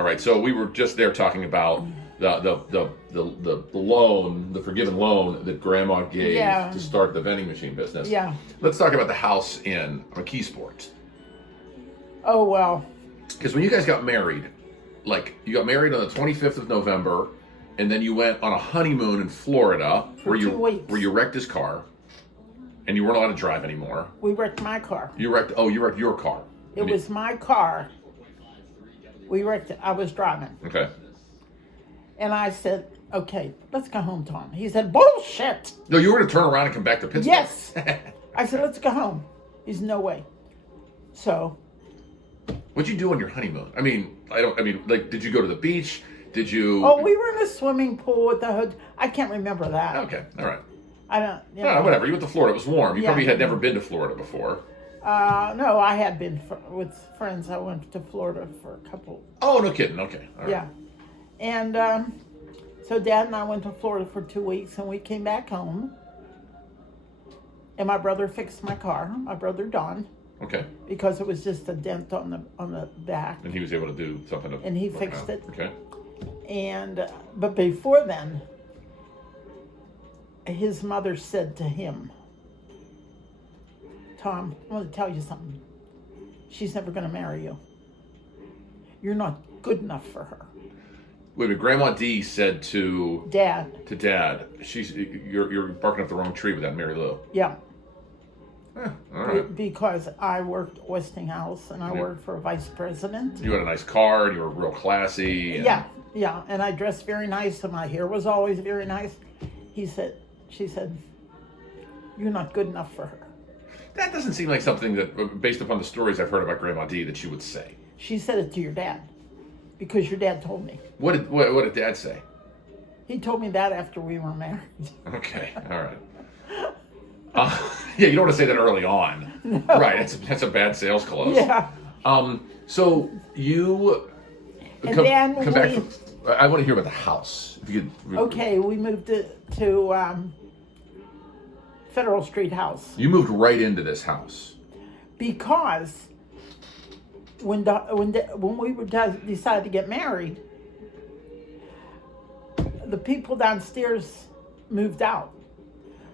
All right. So we were just there talking about the loan, the forgiven loan that Grandma gave Yeah. to start the vending machine business. Yeah. Let's talk about the house in McKeesport. Oh, well. Because when you guys got married, like you got married on the 25th of November, and then you went on a honeymoon in Florida For 2 weeks. where you wrecked his car, and you weren't allowed to drive anymore. We wrecked my car. You wrecked your car. It was my car. We wrecked it. I was driving. Okay. And I said, okay, let's go home, Tom. He said, bullshit. No, you were going to turn around and come back to Pittsburgh. Yes. I said, let's go home. He's no way. So. What'd you do on your honeymoon? I mean, like, did you go to the beach? Did you? Oh, we were in a swimming pool with the hood. I can't remember that. Okay, all right. I don't. No, whatever. You went to Florida. It was warm. You Yeah. probably had never been to Florida before. No, I had been with friends. I went to Florida for a couple. Oh, no kidding. Okay. All right. Yeah. And so Dad and I went to Florida for 2 weeks, and we came back home. And my brother fixed my car. My brother Don. Okay. Because it was just a dent on the back. And he was able to do something. And he fixed it. Okay. And but before then, his mother said to him, Tom, I want to tell you something. She's never going to marry you. You're not good enough for her. Wait a minute. Grandma D said to Dad. Dad, you're barking up the wrong tree with that Mary Lou. Yeah. All right. Because I worked at Westinghouse and I Yeah. worked for a vice president. You had a nice car. And you were real classy. And Yeah. And I dressed very nice and my hair was always very nice. She said, you're not good enough for her. That doesn't seem like something that, based upon the stories I've heard about Grandma D, that she would say. She said it to your dad because your dad told me. What did Dad say? He told me that after we were married. Okay, all right. Yeah, you don't want to say that early on. No. Right, that's a bad sales close. Yeah. So you And come, then come back. I want to hear about the house. If you could. Okay, we moved to Federal Street House You moved right into this house. because when we decided to get married, the people downstairs moved out.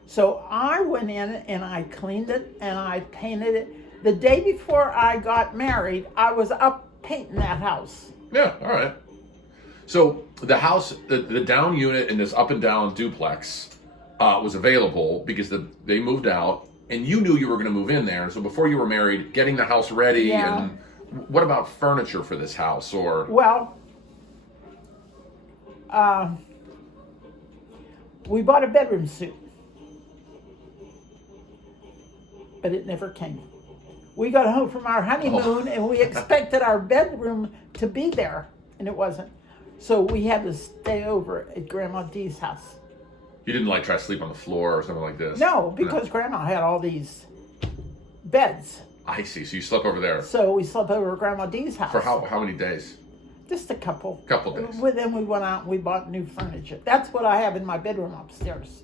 So I went in and I cleaned it and I painted it. The day before I got married, I was up painting that house. Yeah, all right. So the house, the down unit in this up and down duplex was available because they moved out, and you knew you were going to move in there. And so before you were married, getting the house ready, Yeah. and what about furniture for this house? Or Well, we bought a bedroom suite, but it never came. We got home from our honeymoon and we expected our bedroom to be there, and it wasn't. So we had to stay over at Grandma D's house. you didn't like try to sleep on the floor or something like this? No, because Grandma had all these beds. I see. So you slept over there So we slept over at Grandma D's house. for how many days? Just a couple. Couple days. Then we went out and we bought new furniture. That's what I have in my bedroom upstairs.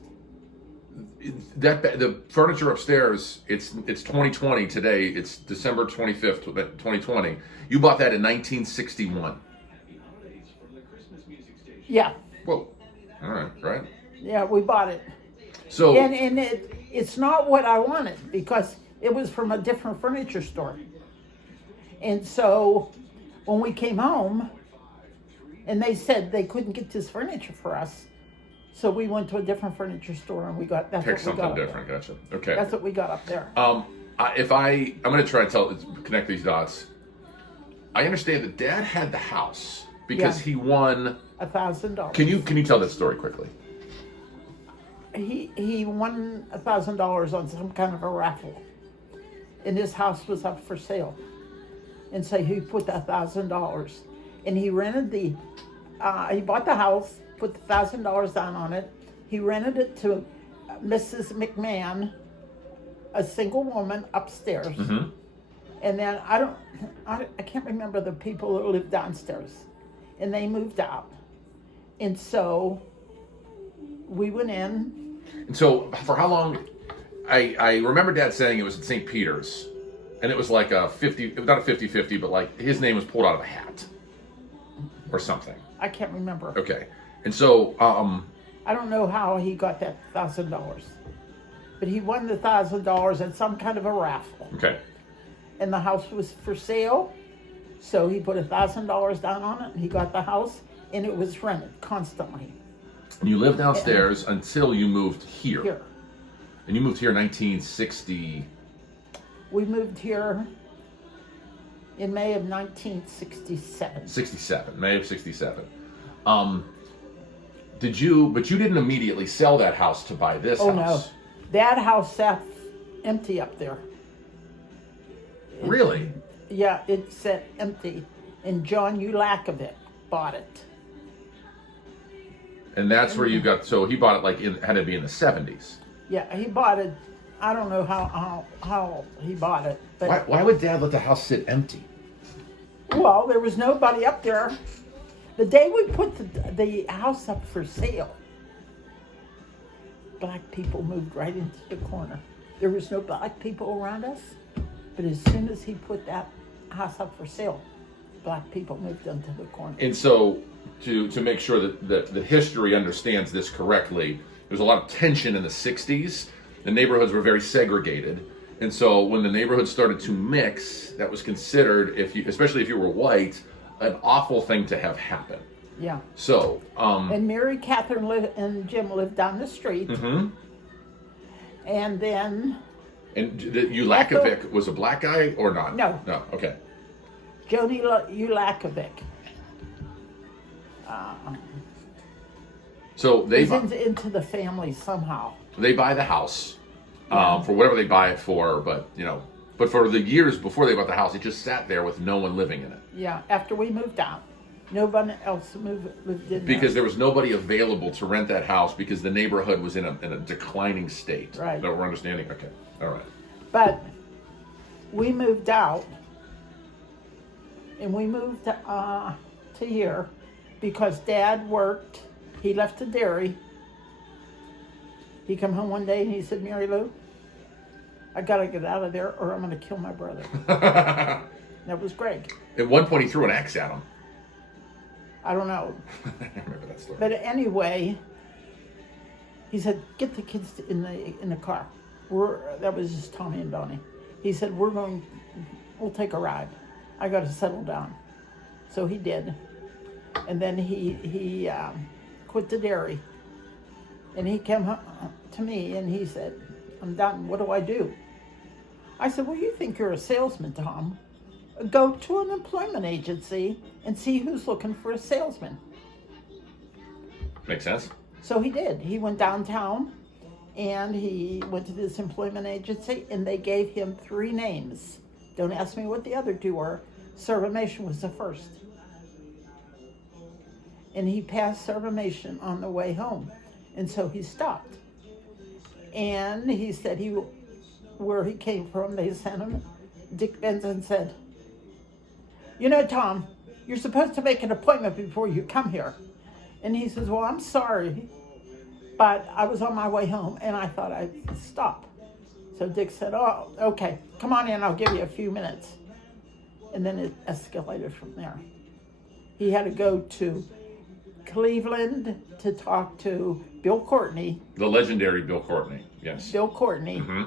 The furniture upstairs, it's 2020 today. It's December 25th, 2020. You bought that in 1961. Yeah. Whoa. All right, right? Yeah, we bought it. So And it's not what I wanted because it was from a different furniture store. And so when we came home and they said they couldn't get this furniture for us, so we went to a different furniture store and that's pick what we something got up different. there. Gotcha. Okay. That's what we got up there. I'm going to try and connect these dots. I understand that Dad had the house because Yeah. he won. $1,000. Can you tell that story quickly? He won $1,000 on some kind of a raffle, and his house was up for sale, and so he put $1,000, and he rented he bought the house, put the $1,000 down on it. He rented it to Mrs. McMahon, a single woman upstairs, Mm-hmm. and then I can't remember the people that lived downstairs, and they moved out, and so we went in. And so for how long? I remember Dad saying it was at St. Peter's, and it was like not a 50-50, but like his name was pulled out of a hat. or something. I can't remember. Okay. And so, I don't know how he got that $1,000, but he won the $1,000 at some kind of a raffle. okay. And the house was for sale, so he put $1,000 down on it, and he got the house, and it was rented constantly And you lived downstairs until you moved here. here. And you moved here in 1960. We moved here in May of 1967. 67, May of 67. But you didn't immediately sell that house to buy this Oh house. no, that house sat empty up there. Really? Yeah, it sat empty, and John Ulakovic bought it. And that's where you got, so he bought it like had to be in the 70s. Yeah, he bought it. I don't know how he bought it, but Why would Dad let the house sit empty? well, there was nobody up there. The day we put the house up for sale, black people moved right into the corner. There was no black people around us, but as soon as he put that house up for sale, black people moved into the corner. And so, to make sure that the history understands this correctly, there was a lot of tension in the 60s. The neighborhoods were very segregated. And so when the neighborhoods started to mix, that was considered, especially if you were white, an awful thing to have happen. Yeah. So, And Mary Catherine and Jim lived down the street. mhm. And then And Ulakovic was a black guy or not? No. No, okay. Jody Ulakovic So they is into the family somehow. they buy the house for whatever they buy it for, but but for the years before they bought the house, it just sat there with no one living in it Yeah, after we moved out, nobody else lived in because there. there was nobody available to rent that house because the neighborhood was in a declining state. Right. That we're understanding. Okay, all right. But we moved out, and we moved to here because Dad worked. He left the dairy. He come home one day and he said, "Mary Lou, I gotta get out of there or I'm gonna kill my brother." That was Greg. At one point, he threw an axe at him. I don't know. I remember that story. But anyway, he said, "Get the kids in the car." That was just Tommy and Donnie. He said, we'll take a ride. I got to settle down. So he did. And then he quit the dairy. And he came to me and he said, "I'm done. What do I do?" I said, "Well, you think you're a salesman, Tom. Go to an employment agency and see who's looking for a salesman." Makes sense. So he did. He went downtown and he went to this employment agency and they gave him 3 names. Don't ask me what the other 2 were. Servamation was the first. And he passed Servamation on the way home. And so he stopped. And he said where he came from, they sent him. Dick Benson said, "You know, Tom, you're supposed to make an appointment before you come here." And he says, "Well, I'm sorry, but I was on my way home and I thought I'd stop." So Dick said, "Oh, okay, come on in, I'll give you a few minutes." And then it escalated from there. He had to go to Cleveland to talk to Bill Courtney. The legendary Bill Courtney. Yes. Bill Courtney. Mm-hmm.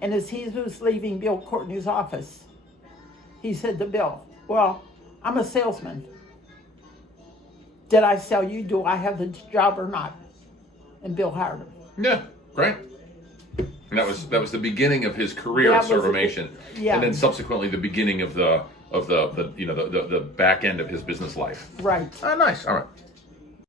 And as he was leaving Bill Courtney's office, he said to Bill, "Well, I'm a salesman. Did I sell you? Do I have the job or not?" And Bill hired him. Yeah. Great. And that was the beginning of his career at That was Servamation, yeah. and then subsequently the beginning of the back end of his business life. Right. Oh, nice. All right.